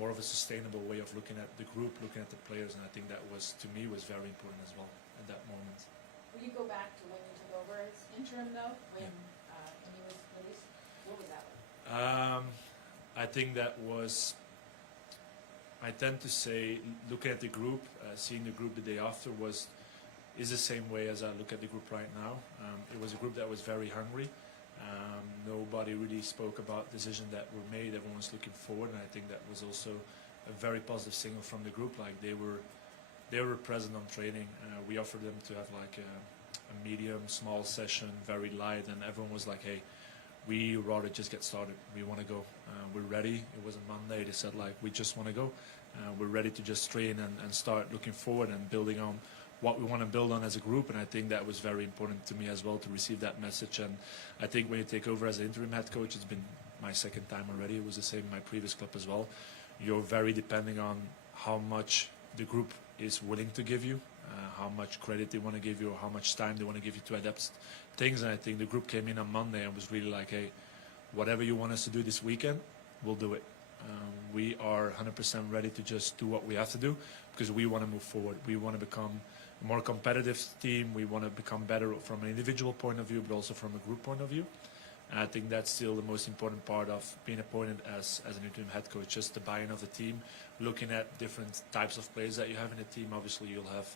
more of a sustainable way of looking at the group, looking at the players, and I think that was, to me, was very important as well at that moment. Will you go back to when you took over as interim, though, when he was released? What was that like? I think that was, I tend to say, looking at the group, seeing the group the day after is the same way as I look at the group right now. It was a group that was very hungry. Nobody really spoke about decisions that were made. Everyone was looking forward, and I think that was also a very positive signal from the group. Like they were present on training. We offered them to have like a medium, small session, very light, and everyone was like, "Hey, we rather just get started. We want to go. We're ready." It was a Monday. They said like, "We just want to go. We're ready to just train and start looking forward and building on what we want to build on as a group." And I think that was very important to me as well to receive that message. And I think when you take over as an interim head coach, it's been my second time already. It was the same in my previous club as well. You're very depending on how much the group is willing to give you, how much credit they want to give you, or how much time they want to give you to adapt things. And I think the group came in on Monday and was really like, "Hey, whatever you want us to do this weekend, we'll do it. We are 100% ready to just do what we have to do because we want to move forward. We want to become a more competitive team. We want to become better from an individual point of view, but also from a group point of view." And I think that's still the most important part of being appointed as an interim head coach, just the buy-in of the team, looking at different types of players that you have in the team. Obviously, you'll have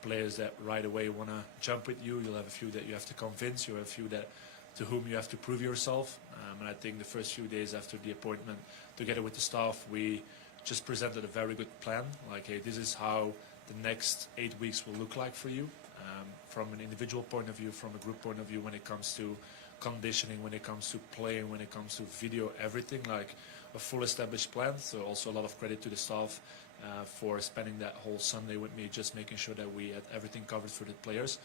players that right away want to jump with you. You'll have a few that you have to convince. You'll have a few that to whom you have to prove yourself. And I think the first few days after the appointment, together with the staff, we just presented a very good plan. Like, "Hey, this is how the next 8 weeks will look like for you, from an individual point of view, from a group point of view, when it comes to conditioning, when it comes to playing, when it comes to video, everything, like a full established plan." So also a lot of credit to the staff for spending that whole Sunday with me, just making sure that we had everything covered for the players.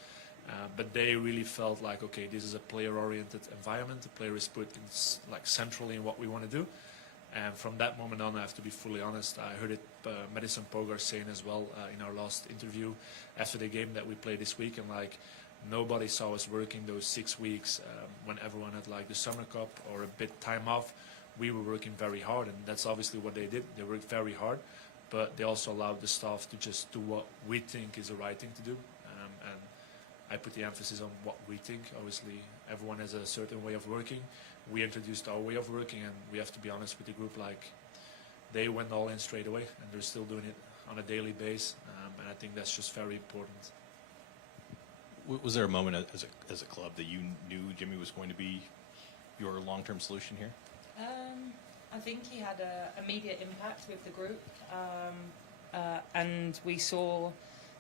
But they really felt like, okay, this is a player-oriented environment. The player is put in, like, centrally in what we want to do. And from that moment on, I have to be fully honest, I heard it Madison Pogar saying as well in our last interview after the game that we played this week, and like nobody saw us working those 6 weeks when everyone had like the summer cup or a bit time off. We were working very hard, and that's obviously what they did. They worked very hard, but they also allowed the staff to just do what we think is the right thing to do. And I put the emphasis on what we think. Obviously, everyone has a certain way of working. We introduced our way of working, and we have to be honest with the group, like they went all in straight away, and they're still doing it on a daily basis, and I think that's just very important. Was there a moment as a club that you knew Jimmy was going to be your long-term solution here? I think he had an immediate impact with the group, and we saw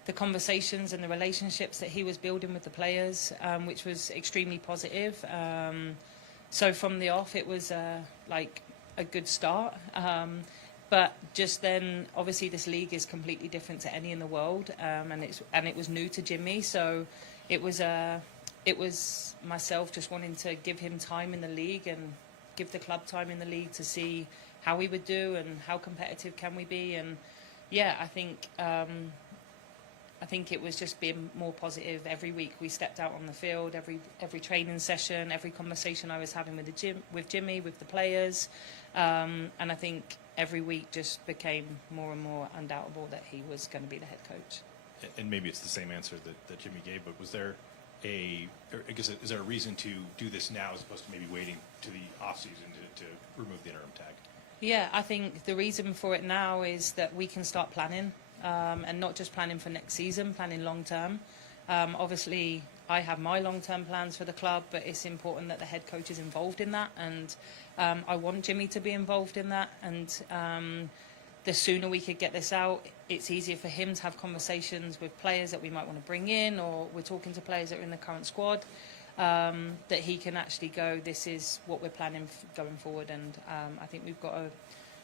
the conversations and the relationships that he was building with the players, which was extremely positive. So from the off, it was like a good start. But just then, obviously, this league is completely different to any in the world, and it was new to Jimmy. So it was myself just wanting to give him time in the league and give the club time in the league to see how we would do and how competitive can we be. And yeah, I think it was just being more positive every week. We stepped out on the field, every training session, every conversation I was having with Jimmy, with the players, and I think every week just became more and more undoubtable that he was going to be the head coach. And maybe it's the same answer that Jimmy gave, but was there is there a reason to do this now as opposed to maybe waiting to the off season to remove the interim tag? Yeah, I think the reason for it now is that we can start planning, and not just planning for next season, planning long term. Obviously, I have my long-term plans for the club, but it's important that the head coach is involved in that, and I want Jimmy to be involved in that. And the sooner we could get this out, it's easier for him to have conversations with players that we might want to bring in, or we're talking to players that are in the current squad, that he can actually go, this is what we're planning going forward. And I think we've got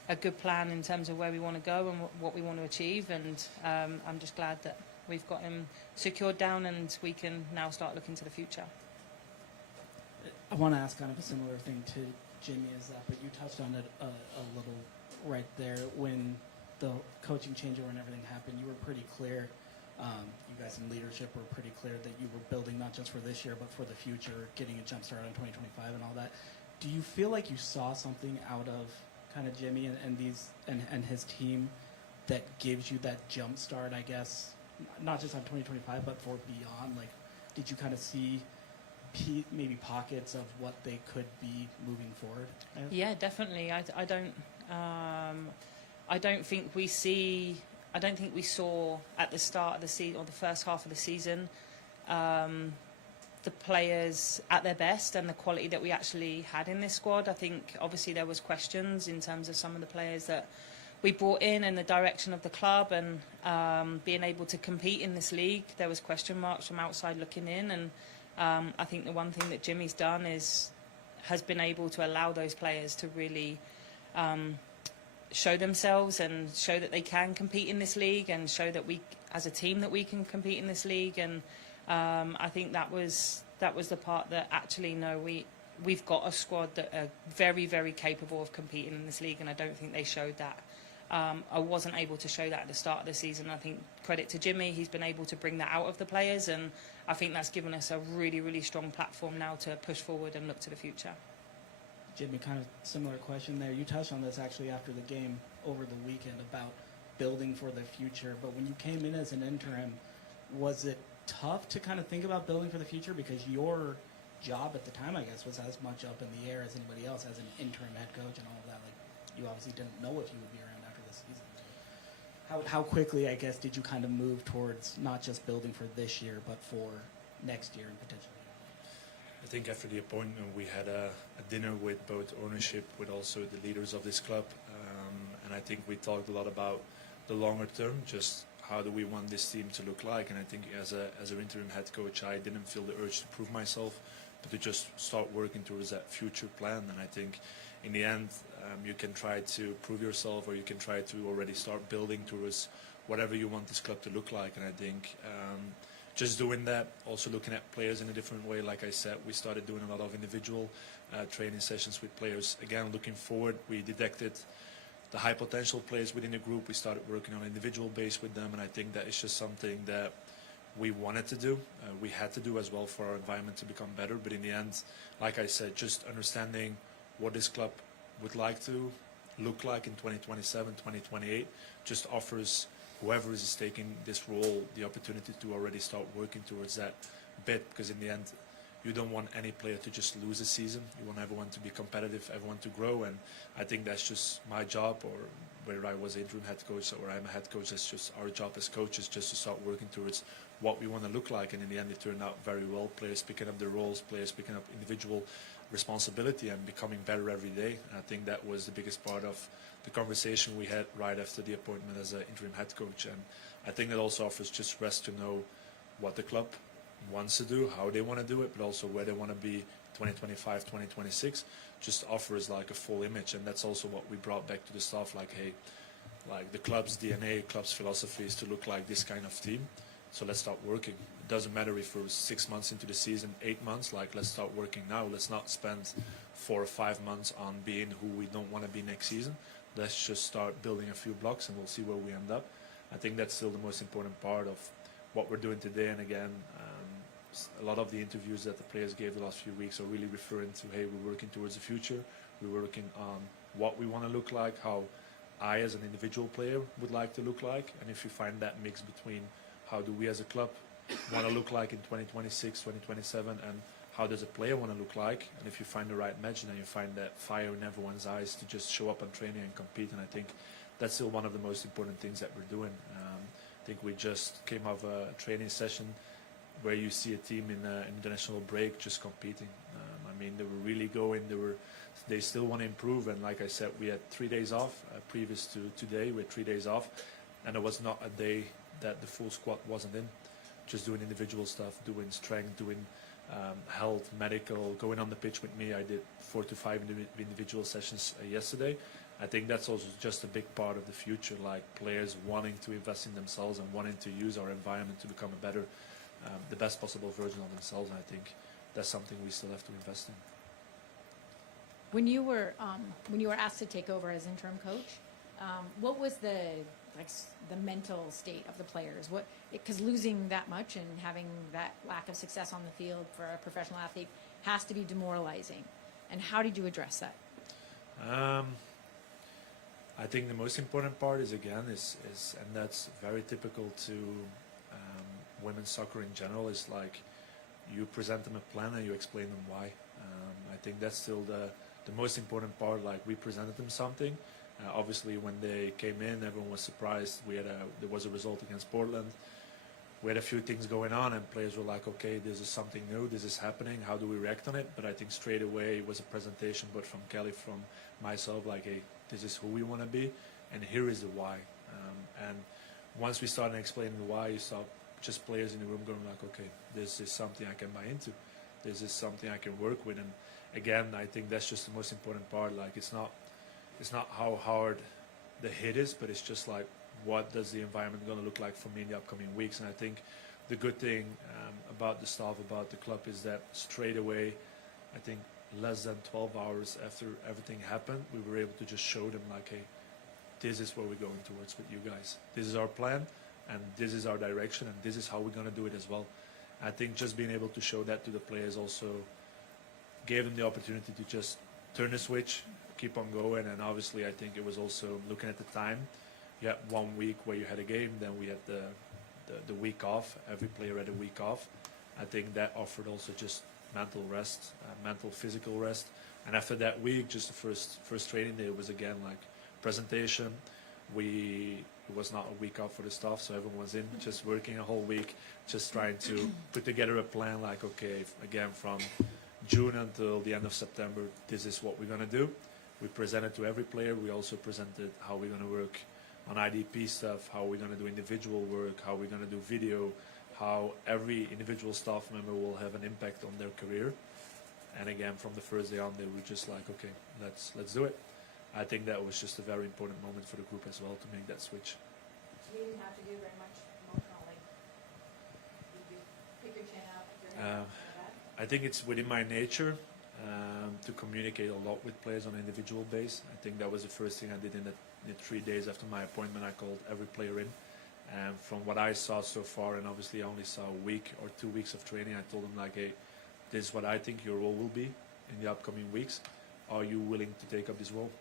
a good plan in terms of where we want to go and what we want to achieve. And I'm just glad that we've got him secured down and we can now start looking to the future. I want to ask kind of a similar thing to Jimmy as that, but you touched on it a little right there. When the coaching changeover and everything happened, you were pretty clear, you guys in leadership were pretty clear that you were building not just for this year but for the future, getting a jump start on 2025 and all that. Do you feel like you saw something out of kind of Jimmy and his team that gives you that jump start, I guess, not just on 2025, but for beyond? Like, did you kind of see maybe pockets of what they could be moving forward? Yeah, definitely. I don't think we saw at the start of the season or the first half of the season the players at their best and the quality that we actually had in this squad. I think obviously there was questions in terms of some of the players that we brought in and the direction of the club and being able to compete in this league. There was question marks from outside looking in, and I think the one thing that Jimmy's done has been able to allow those players to really show themselves and show that they can compete in this league and show that we, as a team, that we can compete in this league. And I think that was the part that actually, no, we've got a squad that are very, very capable of competing in this league, and I don't think they showed that. I wasn't able to show that at the start of the season. I think credit to Jimmy, he's been able to bring that out of the players, and I think that's given us a really, really strong platform now to push forward and look to the future. Jimmy, kind of similar question there. You touched on this actually after the game over the weekend about building for the future, but when you came in as an interim, was it tough to kind of think about building for the future, because your job at the time, I guess, was as much up in the air as anybody else as an interim head coach and all of that? Like, you obviously didn't know if you would be around after the season. How quickly, I guess, did you kind of move towards not just building for this year, but for next year and potentially? I think after the appointment, we had a dinner with both ownership, with also the leaders of this club, and I think we talked a lot about the longer term, just how do we want this team to look like. And I think as an interim head coach, I didn't feel the urge to prove myself, but to just start working towards that future plan. And I think in the end, you can try to prove yourself, or you can try to already start building towards whatever you want this club to look like. And I think just doing that, also looking at players in a different way. Like I said, we started doing a lot of individual training sessions with players. Again, looking forward, we detected the high potential players within the group. We started working on an individual base with them, and I think that is just something that we wanted to do. We had to do as well for our environment to become better. But in the end, like I said, just understanding what this club would like to look like in 2027, 2028, just offers whoever is taking this role the opportunity to already start working towards that bit, because in the end, you don't want any player to just lose a season. You want everyone to be competitive, everyone to grow, and I think that's just my job, or whether I was interim head coach or I'm a head coach, that's just our job as coaches, just to start working towards what we want to look like. And in the end, it turned out very well. Players picking up their roles, players picking up individual responsibility and becoming better every day. And I think that was the biggest part of the conversation we had right after the appointment as an interim head coach. And I think that also offers just rest to know what the club wants to do, how they want to do it, but also where they want to be 2025, 2026, just offers like a full image. And that's also what we brought back to the staff, like, hey, like the club's DNA, club's philosophy is to look like this kind of team. So let's start working. It doesn't matter if we're 6 months into the season, 8 months, like let's start working now. Let's not spend 4 or 5 months on being who we don't want to be next season. Let's just start building a few blocks and we'll see where we end up. I think that's still the most important part of what we're doing today. And again, a lot of the interviews that the players gave the last few weeks are really referring to, hey, we're working towards the future. We're working on what we want to look like, how I as an individual player would like to look like. And if you find that mix between how do we as a club want to look like in 2026, 2027, and how does a player want to look like, and if you find the right match, then you find that fire in everyone's eyes to just show up on training and compete. And I think that's still one of the most important things that we're doing. I think we just came off a training session where you see a team in an international break just competing. I mean, they were really going. They still want to improve. And like I said, we had 3 days off previous to today. We had 3 days off, and there was not a day that the full squad wasn't in, just doing individual stuff, doing strength, doing health, medical, going on the pitch with me. I did 4 to 5 individual sessions yesterday. I think that's also just a big part of the future, like players wanting to invest in themselves and wanting to use our environment to become a better, the best possible version of themselves. And I think that's something we still have to invest in. When you were asked to take over as interim coach, what was the mental state of the players? Because losing that much and having that lack of success on the field for a professional athlete has to be demoralizing. And how did you address that? I think the most important part is again is and that's very typical to women's soccer in general, is like you present them a plan and you explain them why. I think that's still the most important part. Like we presented them something. Obviously, when they came in, everyone was surprised. There was a result against Portland. We had a few things going on, and players were like, "Okay, this is something new. This is happening. How do we react on it?" But I think straight away it was a presentation, but from Kelly, from myself, like, "Hey, this is who we want to be, and here is the why." And once we started explaining the why, you saw just players in the room going like, "Okay, this is something I can buy into. This is something I can work with." And again, I think that's just the most important part. Like it's not how hard the hit is, but it's just like what does the environment going to look like for me in the upcoming weeks. And I think the good thing about the staff, about the club, is that straight away, I think less than 12 hours after everything happened, we were able to just show them like, hey, this is where we're going towards with you guys. This is our plan, and this is our direction, and this is how we're going to do it as well. I think just being able to show that to the players also gave them the opportunity to just turn the switch, keep on going. And obviously I think it was also looking at the time, you had 1 week where you had a game, then we had the week off. Every player had a week off. I think that offered also just mental rest, mental physical rest. And after that week, just the first training day, it was again like presentation. It was not a week off for the staff, so everyone was in just working a whole week, just trying to put together a plan like, okay, again, from June until the end of September, this is what we're going to do. We presented to every player. We also presented how we're going to work on IDP stuff, how we're going to do individual work, how we're going to do video, how every individual staff member will have an impact on their career. And again, from the first day on, they were just like, okay, let's do it. I think that was just a very important moment for the group as well to make that switch. You didn't have to do very much emotionally. Did you pick your chin up? I think it's within my nature to communicate a lot with players on an individual base. I think that was the first thing I did in the 3 days after my appointment. I called every player in. And from what I saw so far, and obviously I only saw a week or 2 weeks of training, I told them like, hey, this is what I think your role will be in the upcoming weeks. Are you willing to take up this role?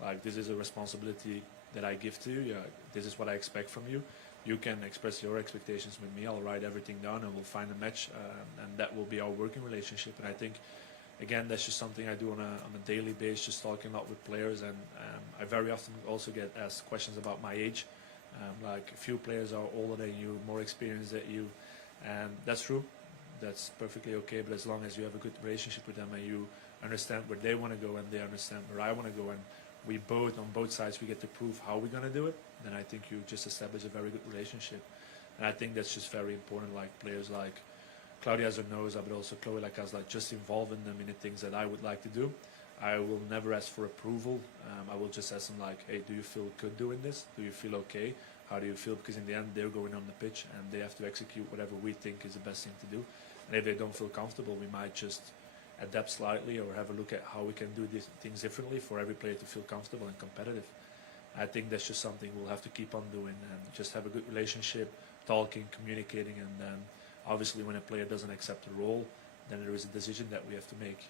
Like, this is a responsibility that I give to you. Yeah, this is what I expect from you. You can express your expectations with me. I'll write everything down and we'll find a match, and that will be our working relationship. And I think, again, that's just something I do on a daily basis, just talking a lot with players. And I very often also get asked questions about my age. Like, a few players are older than you, more experienced than you, and that's true. That's perfectly okay. But as long as you have a good relationship with them and you understand where they want to go and they understand where I want to go, and we both, on both sides, we get to prove how we're going to do it, then I think you just establish a very good relationship. And I think that's just very important. Like, players like Claudia Zornoza, but also Chloe Lacazette, like, just involving them in the things that I would like to do. I will never ask for approval. I will just ask them like, hey, do you feel good doing this? Do you feel okay? How do you feel? Because in the end, they're going on the pitch and they have to execute whatever we think is the best thing to do. And if they don't feel comfortable, we might just adapt slightly or have a look at how we can do these things differently for every player to feel comfortable and competitive. I think that's just something we'll have to keep on doing, and just have a good relationship, talking, communicating, and then obviously when a player doesn't accept the role, then there is a decision that we have to make,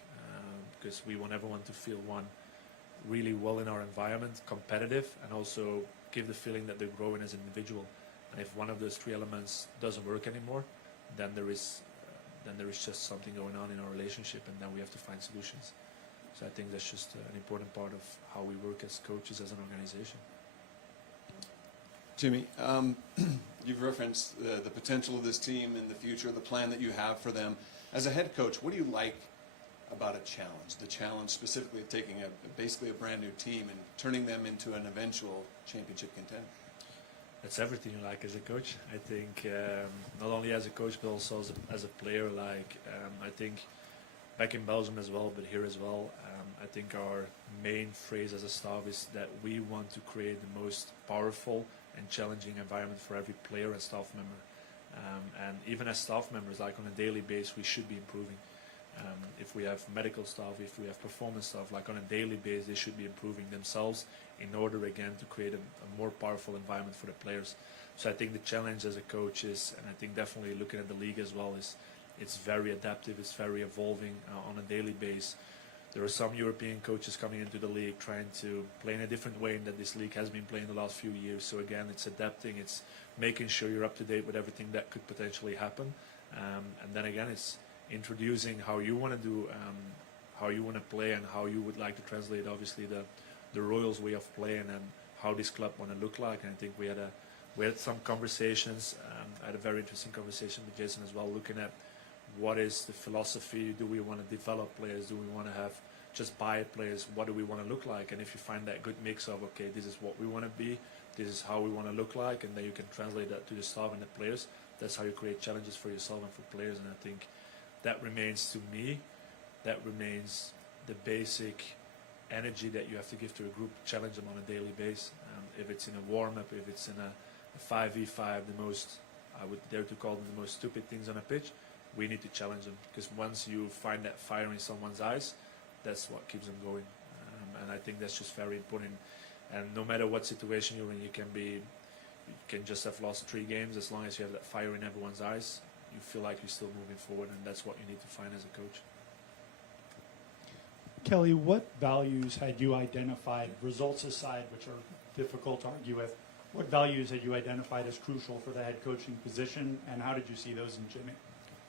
because we want everyone to feel, one, really well in our environment, competitive, and also give the feeling that they're growing as an individual. And if one of those three elements doesn't work anymore, then there is just something going on in our relationship, and then we have to find solutions. So I think that's just an important part of how we work as coaches, as an organization. Jimmy, you've referenced the potential of this team in the future, the plan that you have for them. As a head coach, what do you like about a challenge? The challenge specifically of taking basically a brand new team and turning them into an eventual championship contender. That's everything you like as a coach. I think not only as a coach, but also as a player. Like, I think back in Belgium as well, but here as well, I think our main phrase as a staff is that we want to create the most powerful and challenging environment for every player and staff member. And even as staff members, like on a daily basis, we should be improving. If we have medical staff, if we have performance staff, like on a daily basis, they should be improving themselves in order, again, to create a more powerful environment for the players. So I think the challenge as a coach is, and I think definitely looking at the league as well, is it's very adaptive, it's very evolving on a daily basis. there are some European coaches coming into the league trying to play in a different way than this league has been playing the last few years. So again, it's adapting, it's making sure you're up to date with everything that could potentially happen. And then again, it's introducing how you want to do, how you want to play, and how you would like to translate, obviously, the Royals' way of playing and how this club want to look like. And I think we had some conversations. I had a very interesting conversation with Jason as well, looking at what is the philosophy. Do we want to develop players? Do we want to have just buy players? What do we want to look like? And if you find that good mix of, okay, this is what we want to be, this is how we want to look like, and then you can translate that to the staff and the players, that's how you create challenges for yourself and for players. And I think that remains, to me, that remains the basic energy that you have to give to a group, challenge them on a daily basis. If it's in a warm-up, if it's in a 5v5, the most, I would dare to call them the most stupid things on a pitch, we need to challenge them, because once you find that fire in someone's eyes, that's what keeps them going. And I think that's just very important. And no matter what situation you're in, you can just have lost 3 games. As long as you have that fire in everyone's eyes, you feel like you're still moving forward, and that's what you need to find as a coach. Kelly, what values had you identified, results aside, which are difficult to argue with, what values had you identified as crucial for the head coaching position, and how did you see those in Jimmy?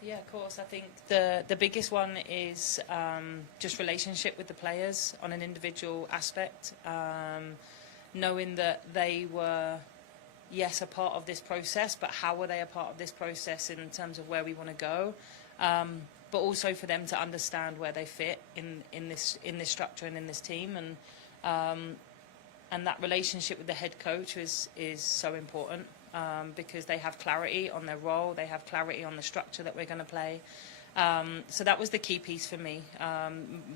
Yeah, of course. I think the biggest one is just relationship with the players on an individual aspect, knowing that they were, yes, a part of this process, but how were they a part of this process in terms of where we want to go, but also for them to understand where they fit in this structure and in this team, and that relationship with the head coach is so important. Because they have clarity on their role, they have clarity on the structure that we're going to play. So that was the key piece for me,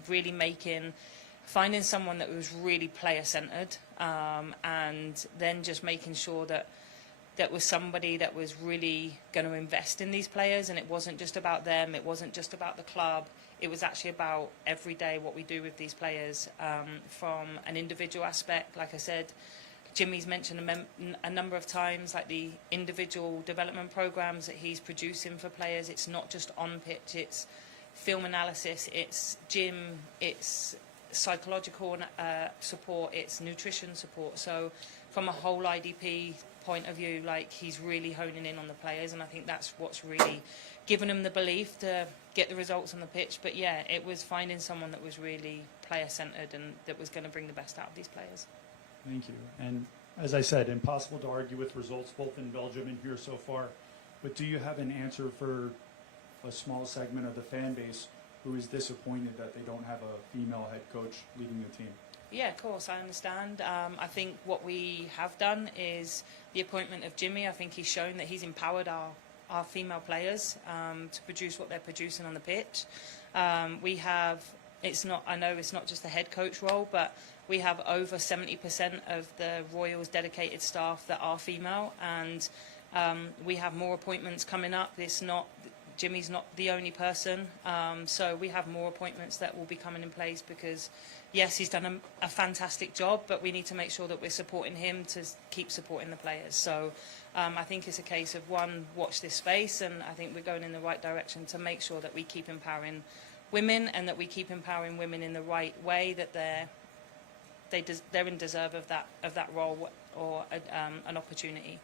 really finding someone that was really player-centered, and then just making sure that was somebody that was really going to invest in these players, and it wasn't just about them, it wasn't just about the club, it was actually about every day what we do with these players, from an individual aspect. Like I said, Jimmy's mentioned a number of times, like the individual development programs that he's producing for players. It's not just on pitch, it's film analysis, it's gym, it's psychological support, it's nutrition support. So from a whole IDP point of view, like, he's really honing in on the players, and I think that's what's really given him the belief to get the results on the pitch. But yeah, it was finding someone that was really player-centered and that was going to bring the best out of these players. Thank you. And as I said, impossible to argue with results both in Belgium and here so far. But do you have an answer for a small segment of the fan base who is disappointed that they don't have a female head coach leading the team? Yeah, of course, I understand. I think what we have done is the appointment of Jimmy. I think he's shown that he's empowered our female players to produce what they're producing on the pitch. I know it's not just the head coach role, but we have over 70% of the Royals dedicated staff that are female, and we have more appointments coming up. Jimmy's not the only person, so we have more appointments that will be coming in place, because yes, he's done a fantastic job, but we need to make sure that we're supporting him to keep supporting the players. So I think it's a case of, one, watch this space, and I think we're going in the right direction to make sure that we keep empowering women, and that we keep empowering women in the right way, that they're in deserve of that role or an opportunity.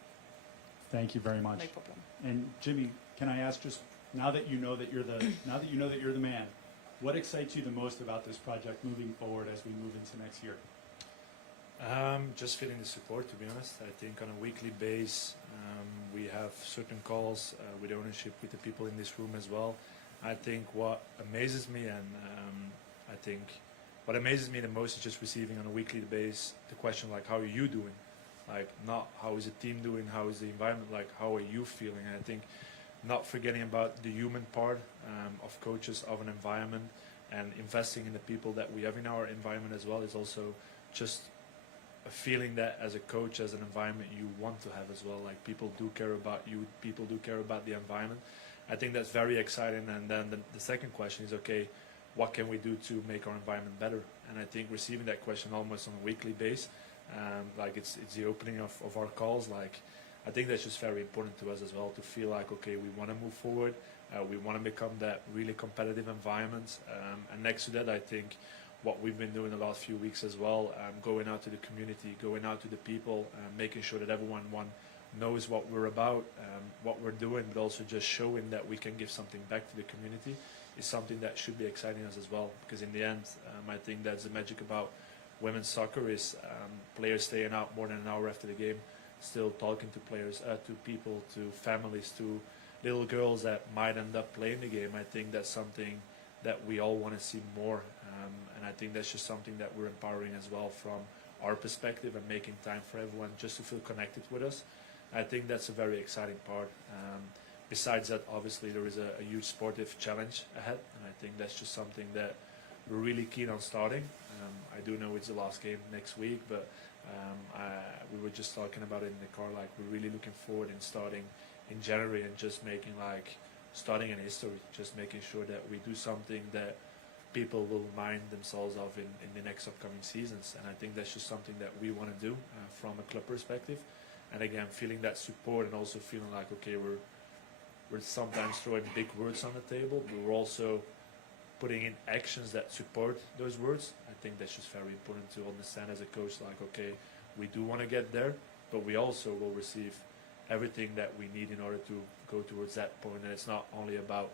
Thank you very much. No problem. And Jimmy, can I ask, just now that you know that you're the man, what excites you the most about this project moving forward as we move into next year? Just feeling the support, to be honest. I think on a weekly basis, we have certain calls with ownership, with the people in this room as well. I think what amazes me, and I think what amazes me the most is just receiving on a weekly basis the question, like, how are you doing? Like, not how is the team doing, how is the environment, like, how are you feeling? And I think not forgetting about the human part of coaches, of an environment, and investing in the people that we have in our environment as well is also just a feeling that as a coach, as an environment, you want to have as well. Like, people do care about you, people do care about the environment. I think that's very exciting. And then the second question is, okay, what can we do to make our environment better? And I think receiving that question almost on a weekly basis, like it's the opening of our calls. Like, I think that's just very important to us as well, to feel like, okay, we want to move forward. We want to become that really competitive environment. And next to that, I think what we've been doing the last few weeks as well, going out to the community, going out to the people, making sure that everyone knows what we're about, what we're doing, but also just showing that we can give something back to the community is something that should be exciting us as well. Because in the end, I think that's the magic about women's soccer is players staying out more than an hour after the game, still talking to players, to people, to families, to little girls that might end up playing the game. I think that's something that we all want to see more, and I think that's just something that we're empowering as well from our perspective and making time for everyone just to feel connected with us. I think that's a very exciting part. Besides that, obviously there is a huge sportive challenge ahead, and I think that's just something that we're really keen on starting. I do know it's the last game next week, but we were just talking about it in the car, like we're really looking forward in starting in January and just making starting an history, just making sure that we do something that people will remind themselves of in the next upcoming seasons. And I think that's just something that we want to do from a club perspective. And again, feeling that support and also feeling like, okay, we're sometimes throwing big words on the table, but we're also putting in actions that support those words. I think that's just very important to understand as a coach, like, okay, we do want to get there, but we also will receive everything that we need in order to go towards that point. And it's not only about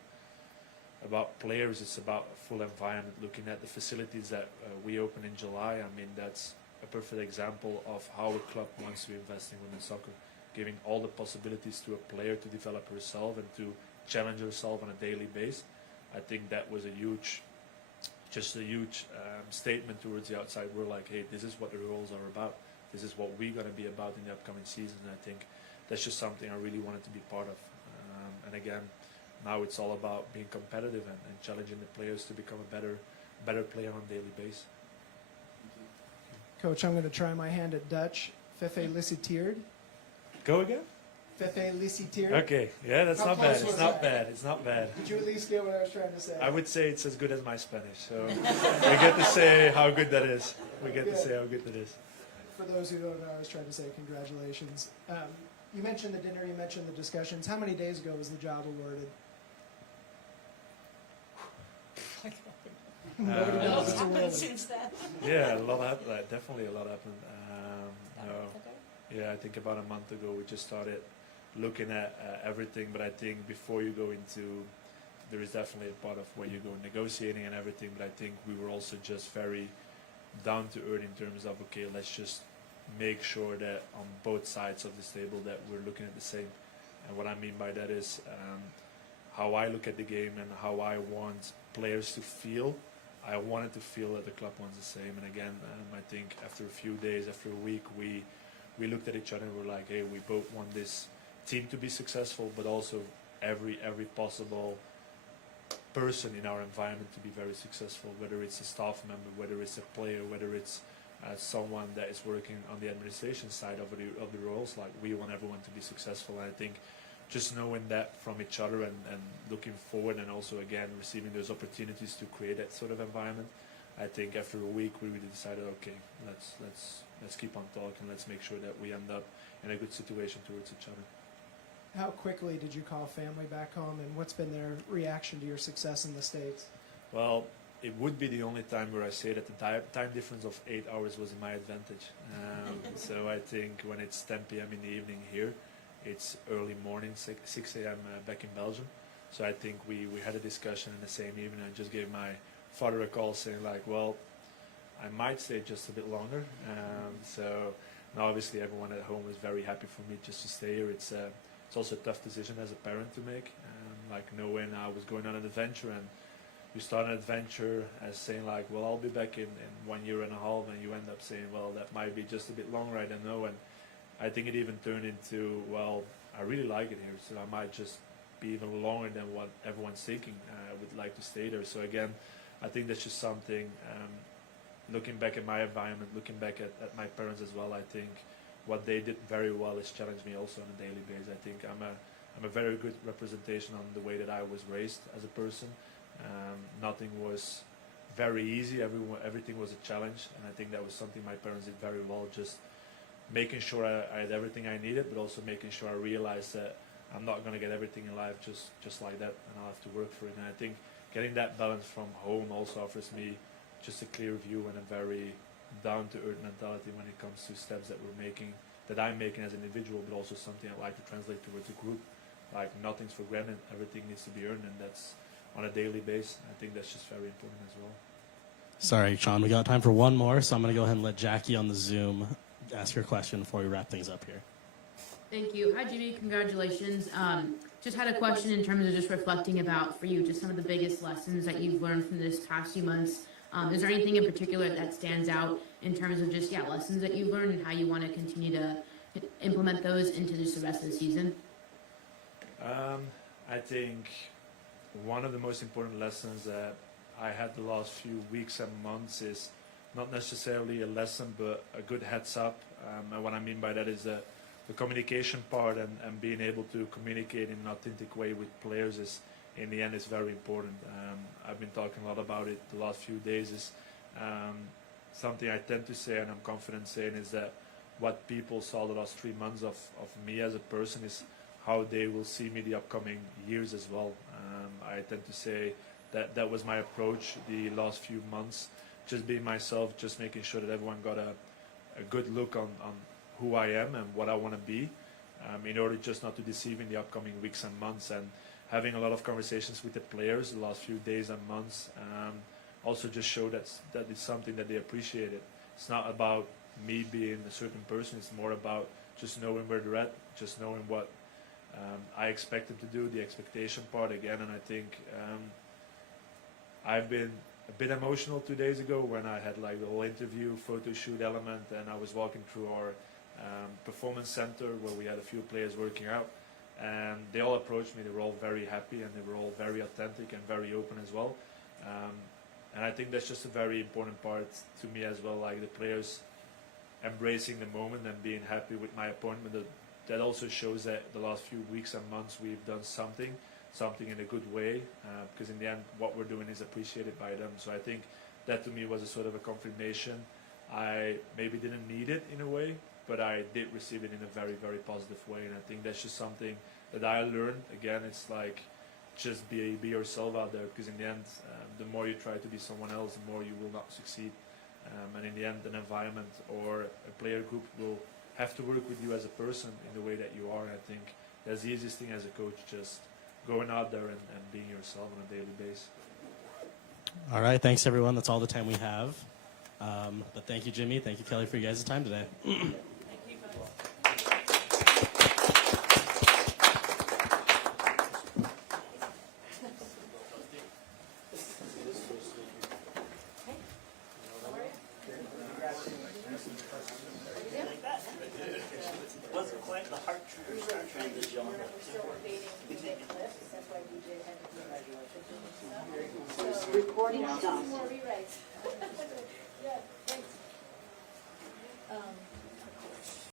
players, it's about a full environment. Looking at the facilities that we opened in July, I mean, that's a perfect example of how a club wants to invest in women's soccer, giving all the possibilities to a player to develop herself and to challenge herself on a daily basis. I think that was a huge statement towards the outside world, like, hey, this is what the rules are about. This is what we're going to be about in the upcoming season. And I think that's just something I really wanted to be part of. And again, now it's all about being competitive and challenging the players to become a better player on a daily basis. Coach, I'm going to try my hand at Dutch. Fefe liciteerd. Go again? Fefe liciteerd. Okay, yeah, that's How not bad. close It's was not that? bad. It's not bad. Did you at least get what I was trying to say? I would say it's as good as my Spanish. So we get to say how good that is. We get to say how good that is. For those who don't know, I was trying to say congratulations. You mentioned the dinner, you mentioned the discussions. How many days ago was the job awarded? Nobody knows. It's a whirlwind. since then. Yeah, a lot happened. Definitely a lot happened. Yeah, I think about a month ago we just started looking at everything. But I think before you go into, there is definitely a part of where you go negotiating and everything. But I think we were also just very down to earth in terms of, okay, let's just make sure that on both sides of this table that we're looking at the same. And what I mean by that is how I look at the game and how I want players to feel. I wanted to feel that the club wants the same. And again, I think after a few days, after a week, we looked at each other and we're like, hey, we both want this team to be successful, but also every possible person in our environment to be very successful, whether it's a staff member, whether it's a player, whether it's someone that is working on the administration side of the roles. Like, we want everyone to be successful. And I think just knowing that from each other and looking forward, and also again receiving those opportunities to create that sort of environment, I think after a week we really decided, okay, let's keep on talking, let's make sure that we end up in a good situation towards each other. How quickly did you call family back home, and what's been their reaction to your success in the States? Well, it would be the only time where I say that the time difference of 8 hours was in my advantage. So I think when it's 10 p.m. in the evening here, it's early morning, 6 a.m. Back in Belgium. So I think we had a discussion in the same evening. I just gave my father a call saying, like, well, I might stay just a bit longer. So now obviously everyone at home is very happy for me just to stay here. It's also a tough decision as a parent to make. Like, knowing I was going on an adventure, and you start an adventure as saying, like, well, I'll be back in 1 year and a half, and you end up saying, well, that might be just a bit longer, I don't know. And I think it even turned into, well, I really like it here, so I might just be even longer than what everyone's thinking. I would like to stay there. So again, I think that's just something, looking back at my environment, looking back at my parents as well, I think what they did very well is challenge me also on a daily basis. I think I'm a very good representation on the way that I was raised as a person. Nothing was very easy. Everything was a challenge, and I think that was something my parents did very well, just making sure I had everything I needed, but also making sure I realized that I'm not going to get everything in life just like that, and I'll have to work for it. And I think getting that balance from home also offers me just a clear view and a very down-to-earth mentality when it comes to steps that I'm making as an individual, but also something I like to translate towards a group. Like, nothing's for granted, everything needs to be earned, and that's on a daily basis. I think that's just very important as well. Sorry, Sean, we got time for one more, so I'm going to go ahead and let Jackie on the Zoom ask her question before we wrap things up here. Thank you. Hi, Jimmy. Congratulations. Just had a question in terms of just reflecting about, for you, just some of the biggest lessons that you've learned from this past few months. Is there anything in particular that stands out in terms of just, lessons that you've learned and how you want to continue to implement those into just the rest of the season? I think one of the most important lessons that I had the last few weeks and months is not necessarily a lesson, but a good heads up. And what I mean by that is the communication part and being able to communicate in an authentic way with players is, in the end, is very important. I've been talking a lot about it the last few days. Is something I tend to say, and I'm confident saying, is that what people saw the last 3 months of me as a person is how they will see me the upcoming years as well. I tend to say that was my approach the last few months, just being myself, just making sure that everyone got a good look on who I am and what I want to be, in order just not to deceive in the upcoming weeks and months. And having a lot of conversations with the players the last few days and months also just show that it's something that they appreciated. It's not about me being a certain person, it's more about just knowing where they're at, just knowing what I expect them to do, the expectation part again. And I think I've been a bit emotional 2 days ago when I had like the whole interview, photo shoot element, and I was walking through our performance center where we had a few players working out, and they all approached me. They were all very happy and they were all very authentic and very open as well. And I think that's just a very important part to me as well, like the players embracing the moment and being happy with my appointment. That also shows that the last few weeks and months we've done something in a good way, because in the end what we're doing is appreciated by them. So I think that to me was a sort of a confirmation. I maybe didn't need it in a way, but I did receive it in a very, very positive way. And I think that's just something that I learned. Again, it's like just be yourself out there, because in the end the more you try to be someone else, the more you will not succeed. And in the end, an environment or a player group will have to work with you as a person in the way that you are. I think that's the easiest thing as a coach, just going out there and being yourself on a daily basis. All right, thanks everyone. That's all the time we have. But thank you, Jimmy. Thank you, Kelly, for you guys' time today. Wasn't quite the heart transition. Recording done.